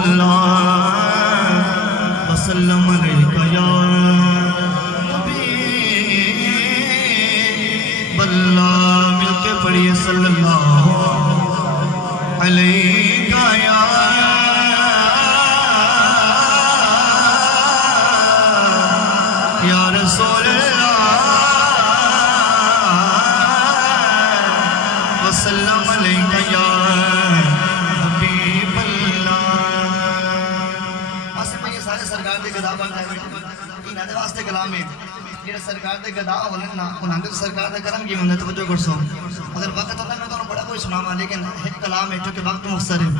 सल्लल्लाहु वसल्लम अलैका या बल्ला मिलके पढ़िए सल्लल्लाहु अलैका या रसूल अल्लाह वसल्लम अलैका या हबीब अल्लाह। आसे भाई सारे सरकार दे गदा बन जाए इन्हां दे वास्ते कलाम है जेड़ा सरकार दे गदा होने ना उन्हां दे सरकार दा करम की मंदे तवज्जो करसो। अगर वक्त होता मैं तो बड़ा कोई सुनावा लेकिन एक कलाम है जो कि वक्त मुख्तर है।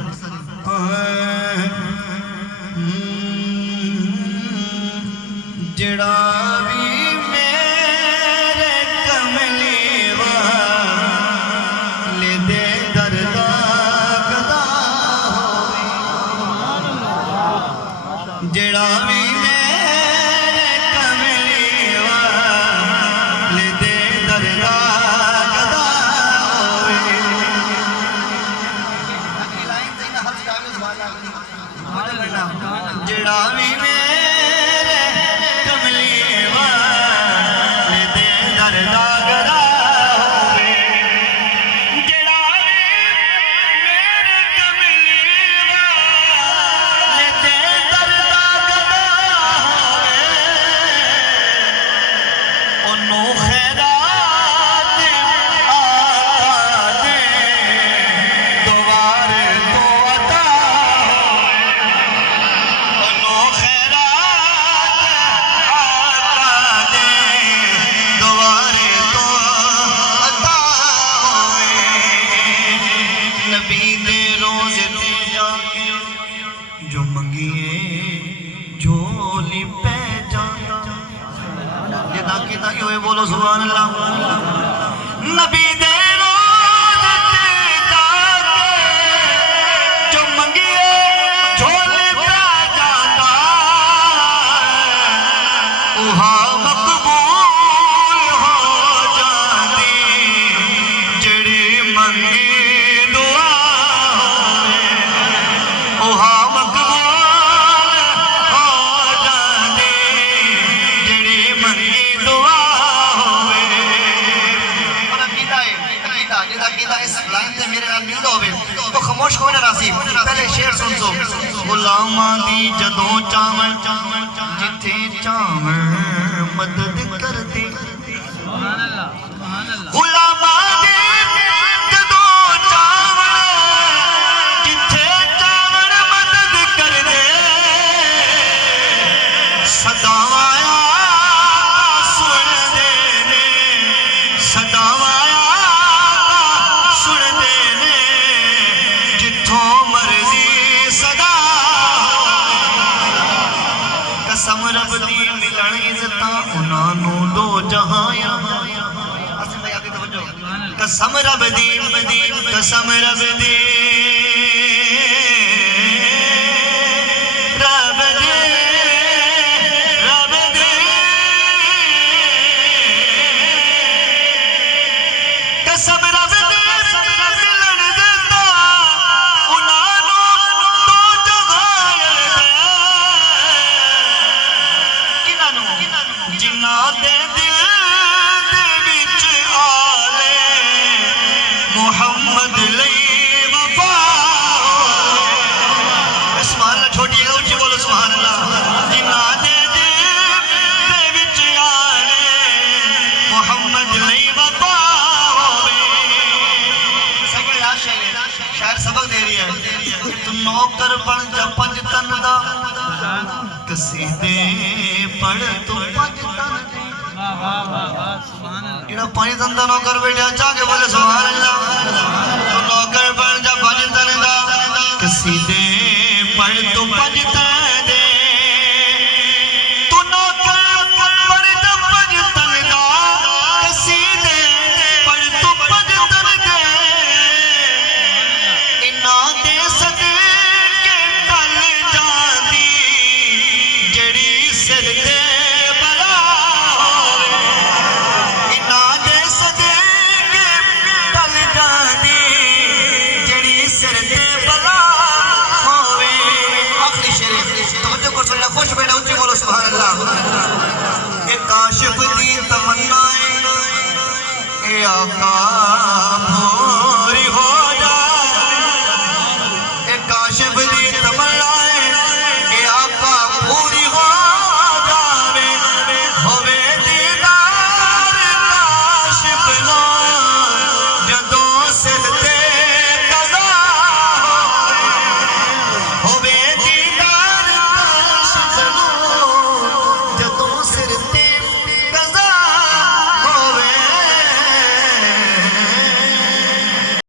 जेड़ा भी मेरे कमली वाले दे दरदा गदा होवे जेड़ा भी मेरे कमली वाले दे दरदा गदा होवे जेड़ा भी जो मंगिए झोली पे जाता ये ताकि होए बोलो सुभान अल्लाह। नबी दे रोज ते जाके जो मंगिए झोली पे जाता उहा मकबूल हो जाती जड़ी मंगी दुआ उहा तो खामोश हो ना रासी पहले शेर सुन सो। गुलामा दी जदों चावल जिथे चावल मदद कर दे गुलामा दी जदों चावल जिथे चावल मदद कर दे सदावाया सुन दे ने सदावाया सुन दे कसम रब दी मिलन इज्जत उन्हां दो जहां कसम रब दी कसम रब दी रब दी रब दी कसम रब दी मिलन इज्जत उन्हां दो जहां जिन्ना दे दिल दे विच आले मुहम्मद लई वफा सुभान अल्लाह। छोटी है ऊंची बोलो सुभान अल्लाह। जिन्ना दे दिल दे विच आले मुहम्मद लई वफा होवे सगले यार शायर सबक दे रही है तू नौकर बन जा पंज तन दा कसीदे पढ़ तू पंज तन इड़ा पानी तंदा नौकर बैठा जाके बोले सुभान अल्लाह। तू नौकर बन जा पंज तन दा कसीदे पढ़ तू पंज तन दे तू नौकर बन जा पंज तन दा कसीदे पढ़ तू पंज तन दे इना दे सदके टल जांदी जड़ी सिर ते बला होवे इना दे सदके टल जांदी जड़ी सिर ते बला होवे अल्लाह ये काशिफ दी तमन्ना है ये आका